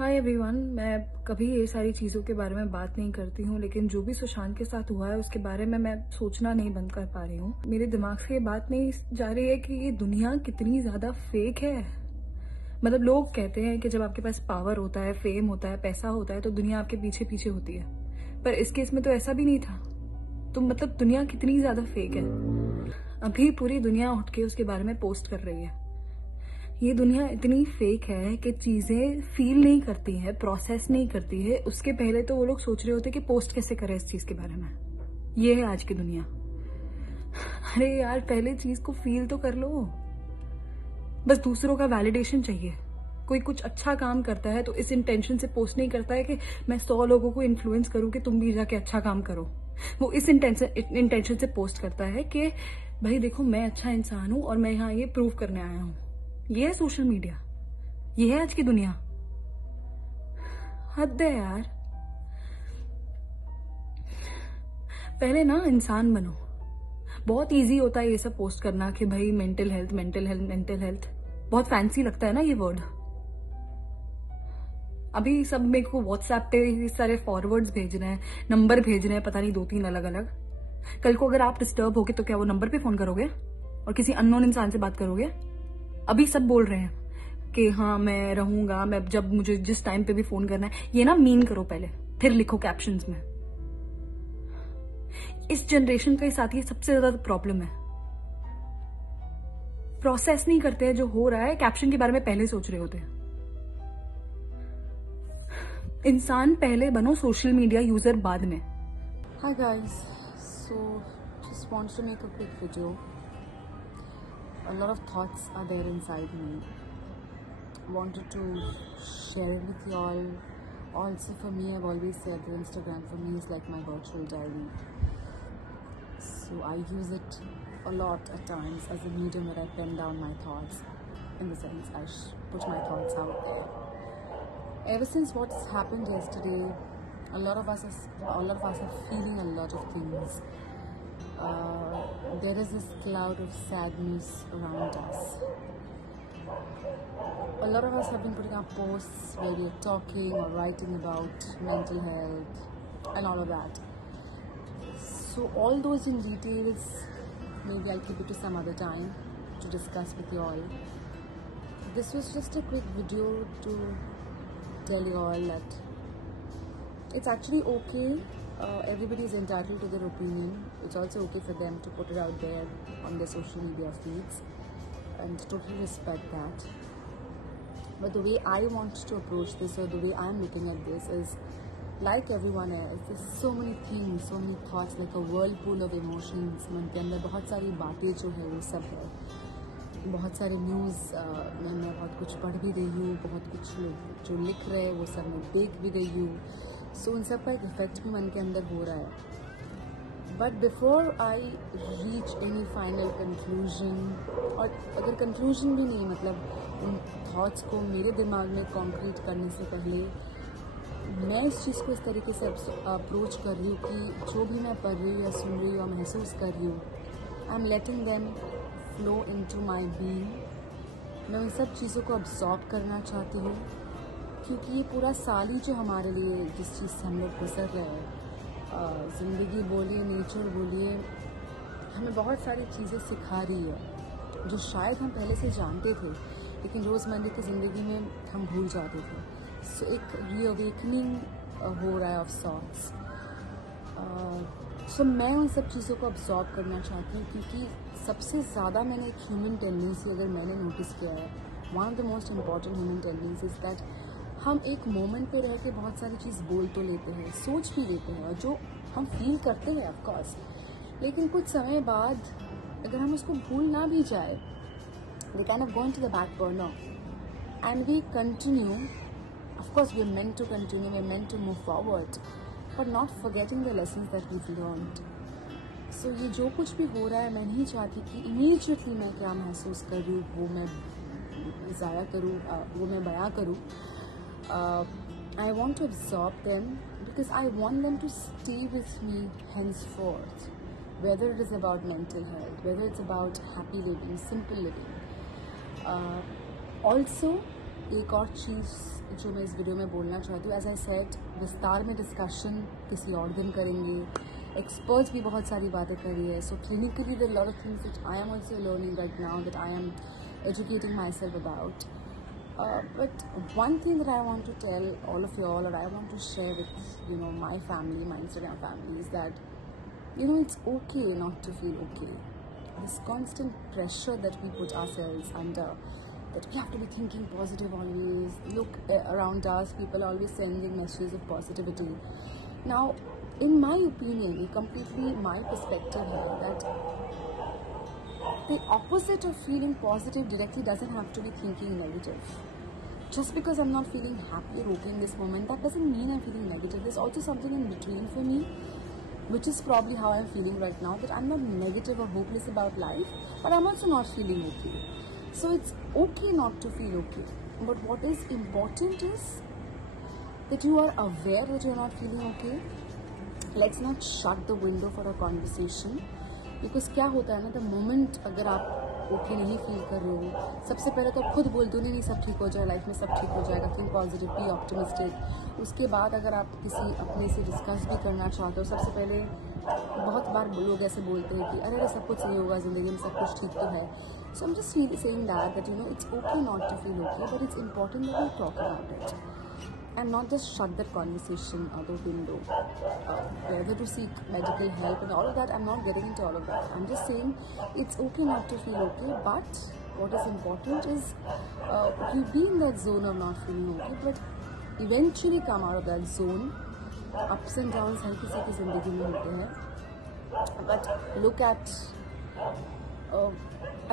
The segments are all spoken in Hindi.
Hi everyone. मैं कभी ये सारी चीज़ों के बारे में बात नहीं करती हूँ, लेकिन जो भी सुशांत के साथ हुआ है उसके बारे में मैं सोचना नहीं बंद कर पा रही हूँ। मेरे दिमाग से ये बात नहीं जा रही है कि ये दुनिया कितनी ज़्यादा फेक है। मतलब लोग कहते हैं कि जब आपके पास पावर होता है, फेम होता है, पैसा होता है तो दुनिया आपके पीछे पीछे होती है, पर इस केस में तो ऐसा भी नहीं था। तो मतलब दुनिया कितनी ज़्यादा फेक है। अभी पूरी दुनिया उठ के उसके बारे में पोस्ट कर रही है। ये दुनिया इतनी फेक है कि चीजें फील नहीं करती है, प्रोसेस नहीं करती है। उसके पहले तो वो लोग सोच रहे होते कि पोस्ट कैसे करें इस चीज के बारे में। ये है आज की दुनिया। अरे यार, पहले चीज को फील तो कर लो। बस दूसरों का वैलिडेशन चाहिए। कोई कुछ अच्छा काम करता है तो इस इंटेंशन से पोस्ट नहीं करता है कि मैं 100 लोगों को इन्फ्लुएंस करूं कि तुम भी जाके अच्छा काम करो। वो इस इंटेंशन से पोस्ट करता है कि भाई देखो, मैं अच्छा इंसान हूं और मैं यहाँ ये प्रूव करने आया हूं। ये है सोशल मीडिया, ये है आज की दुनिया। हद है यार। पहले ना इंसान बनो। बहुत इजी होता है ये सब पोस्ट करना कि भाई mental health mental health mental health, बहुत फैंसी लगता है ना ये वर्ड। अभी सब मेरे को व्हाट्सएप पे सारे फॉरवर्ड्स भेज रहे हैं, नंबर भेज रहे हैं, पता नहीं 2-3 अलग अलग। कल को अगर आप डिस्टर्ब होगे तो क्या वो नंबर पे फोन करोगे और किसी अननोन इंसान से बात करोगे? अभी सब बोल रहे हैं कि हाँ मैं रहूंगा, मैं जब मुझे जिस टाइम पे भी फोन करना है। ये ना मीन करो पहले, फिर लिखो कैप्शंस में। इस जनरेशन के साथ ये सबसे ज्यादा प्रॉब्लम है। प्रोसेस नहीं करते हैं जो हो रहा है, कैप्शन के बारे में पहले सोच रहे होते हैं। इंसान पहले बनो, सोशल मीडिया यूजर बाद में। Hi guys, so just want to make a quick video. A lot of thoughts are there inside me. Wanted to share it with y'all. Also for me, I've always said that Instagram for me is like my virtual diary. So I use it a lot at times as a medium where I pen down my thoughts. In the sense, I put my thoughts out there. Ever since what's happened yesterday, a lot of us are feeling a lot of things. There is this cloud of sadness around us. A lot of us have been putting up posts where we are talking or writing about mental health and all of that. So all those in details, maybe I'll keep it to some other time to discuss with you all. This was just a quick video to tell you all that it's actually okay. Everybody is entitled to their opinion. It's also okay for them to put it out there on their social media feeds, and totally respect that. But the way I want to approach this, or the way I'm looking at this, is like everyone else. There's so many things, so many thoughts, like a whirlpool of emotions. मन के अंदर बहुत सारी बातें जो है वो सब है। बहुत सारे न्यूज़ मैं बहुत कुछ पढ़ भी रही हूँ, बहुत कुछ लोग जो लिख रहे हैं वो सब मैं देख भी रही हूँ। सो उन सब का एक इफेक्ट भी मन के अंदर हो रहा है। But before I reach any final conclusion, और अगर कंक्लूजन भी नहीं, मतलब उन थॉट्स को मेरे दिमाग में कॉन्क्रीट करने से पहले, मैं इस चीज़ को इस तरीके से अप्रोच कर रही हूँ कि जो भी मैं पढ़ रही हूँ या सुन रही हूँ या महसूस कर रही हूँ, I am letting them flow into my being. मैं उन सब चीज़ों को अब्सॉर्ब करना चाहती हूँ, क्योंकि ये पूरा साल ही जो हमारे लिए जिस चीज़ से हम लोग गुजर रहे हैं, ज़िंदगी बोलिए, नेचर बोलिए, हमें बहुत सारी चीज़ें सिखा रही है जो शायद हम पहले से जानते थे, लेकिन रोज़मर्रा की ज़िंदगी में हम भूल जाते थे। सो एक रीअवेकनिंग हो रहा है ऑफ सॉर्ट्स। सो मैं उन सब चीज़ों को अब्सॉर्ब करना चाहती हूँ, क्योंकि सबसे ज़्यादा मैंने एक ह्यूमन टेंडेंसी अगर मैंने नोटिस किया है, one of the most important human tendency is that हम एक मोमेंट पे रह के बहुत सारी चीज़ बोल तो लेते हैं, सोच भी लेते हैं, और जो हम फील करते हैं ऑफ कोर्स, लेकिन कुछ समय बाद अगर हम उसको भूल ना भी जाए, we can of go into the back burner and we continue. Of course we are meant to continue, we are meant to move forward, but not forgetting the lessons that we learned. So ये जो कुछ भी हो रहा है, मैं नहीं चाहती कि इमीडिएटली मैं क्या महसूस कर रही हूँ वो मैं ज़ाया करूँ, वो मैं बयां करूँ। I want to absorb them because I want them to stay with me henceforth, whether it is about mental health, whether it's about happy living, simple living. Also, एक और चीज़ जो मैं इस वीडियो में बोलना चाहती हूँ, एज आई सेड, विस्तार में डिस्कशन किसी और दिन करेंगे। एक्सपर्ट्स भी बहुत सारी बातें कर रही है, so clinically there lot of things which I am also learning right now, that I am educating myself about. But one thing that I want to tell all of you all, or I want to share with my family, my Instagram family, is that it's okay not to feel okay. This constant pressure that we put ourselves under, that we have to be thinking positive always. Look around us, people are always sending messages of positivity. Now, in my opinion, completely my perspective here, that the opposite of feeling positive directly doesn't have to be thinking negative. Just because I'm not feeling happy or okay in this moment, that doesn't mean I'm feeling negative. There's also something in between for me, which is probably how I'm feeling right now, that I'm not negative or hopeless about life, but I'm also not feeling okay. So it's okay not to feel okay. But what is important is that you are aware that you're not feeling okay. Let's not shut the window for a conversation. Because क्या होता है ना, द मोमेंट अगर आप ओके नहीं फील कर रहे हो, सबसे पहले तो आप खुद बोल दो नहीं सब ठीक हो जाए, लाइफ में सब ठीक हो जाएगा, थिंक पॉजिटिव, बी ऑप्टिमिस्टिक। उसके बाद अगर आप किसी अपने से डिस्कस भी करना चाहते हो, सबसे पहले बहुत बार लोग ऐसे बोलते हैं कि अरे सब कुछ सही होगा, ज़िंदगी में सब कुछ ठीक तो है। So I am just saying that it's okay not to feel okay, but it's important that we talk about it and not just shut that conversation out the window. Whether to seek medical help and all of that, I'm not getting into all of that. I'm just saying it's okay not to feel okay, but what is important is you be in that zone of not feeling okay, but eventually come out of that zone. Ups and downs हर किसी की ज़िंदगी में होते हैं, but look at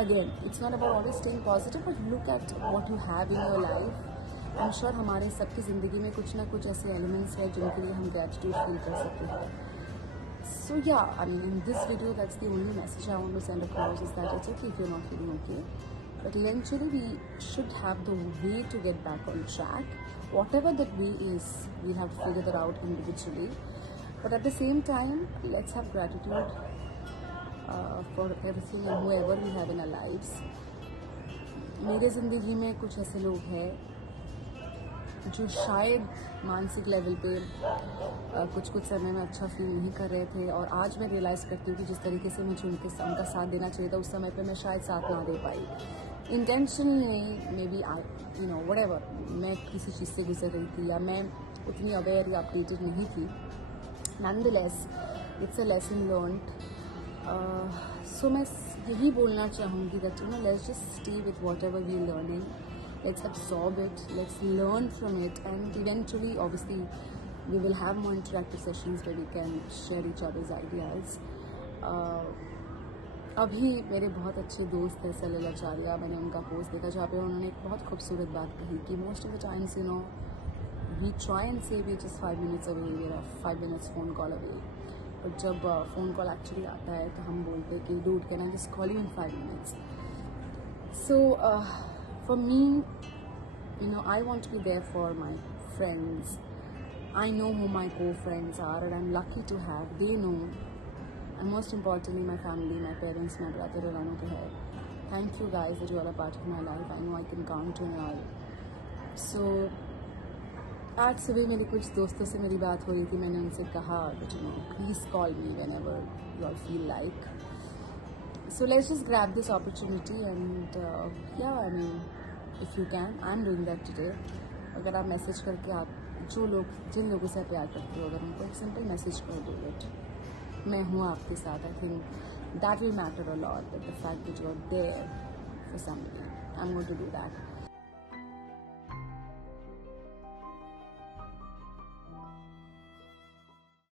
again, it's not about always staying positive, but look at what you have in your life. I'm sure हमारे सबकी ज़िंदगी में कुछ ना कुछ ऐसे एलिमेंट्स हैं जिनके लिए हम ग्रेटिट्यूड फील कर सकते हैं. So yeah, I mean, in this video, that's the only message I want to send across, is that it's okay if you're not feeling okay, but eventually we should have the way to get back on track. Whatever that way is, we'll have to figure that out individually. But at the same time, let's have gratitude for everything and whoever we have in our lives. मेरे ज़िंदगी में कुछ ऐसे लोग हैं जो शायद मानसिक लेवल पे कुछ समय में अच्छा फील नहीं कर रहे थे, और आज मैं रियलाइज़ करती हूँ कि जिस तरीके से मुझे उनका साथ देना चाहिए था उस समय पे मैं शायद साथ ना दे पाई, इंटेंशनली नहीं, मे बी व्हाटएवर, मैं किसी चीज़ से गुजर रही थी या मैं उतनी अवेयर या अपडेटेड नहीं थी. Nonetheless it's a lesson learned. So मैं यही बोलना चाहूँगी that let's just stay with whatever we are learning. Let's absorb it, let's learn from it, and eventually, obviously, we will have more interactive sessions where we can share each other's ideas. अभी मेरे बहुत अच्छे दोस्त हैं सलिल आचार्य, मैंने उनका पोस्ट देखा जहाँ पे उन्होंने एक बहुत खूबसूरत बात कही कि most of the times we try and say we're just 5 minutes away, we're a 5 minutes phone call away, but जब phone call actually आता है तो हम बोलते हैं कि dude, can I just call you in 5 minutes? So for me, I want to be there for my friends. I know who my co-friends are, and I'm lucky to have. They know, and most importantly, my family, my parents, my brother, और अनु के है. Thank you guys that you are a part of my life. I know I can count on you all. So आज सुबह मेरे कुछ दोस्तों से मेरी बात हो रही थी. मैंने उनसे कहा that please call me whenever you all feel like. So let's just grab this opportunity and yeah, I mean, if you can, I'm doing that today. अगर आप मैसेज करके आप जिन लोगों से प्यार करते हो, अगर उनको एक सिंपल मैसेज कर दो दैट मैं हूँ आपके साथ, I think that will matter a lot, that the fact that you are there for somebody. I am going to do that.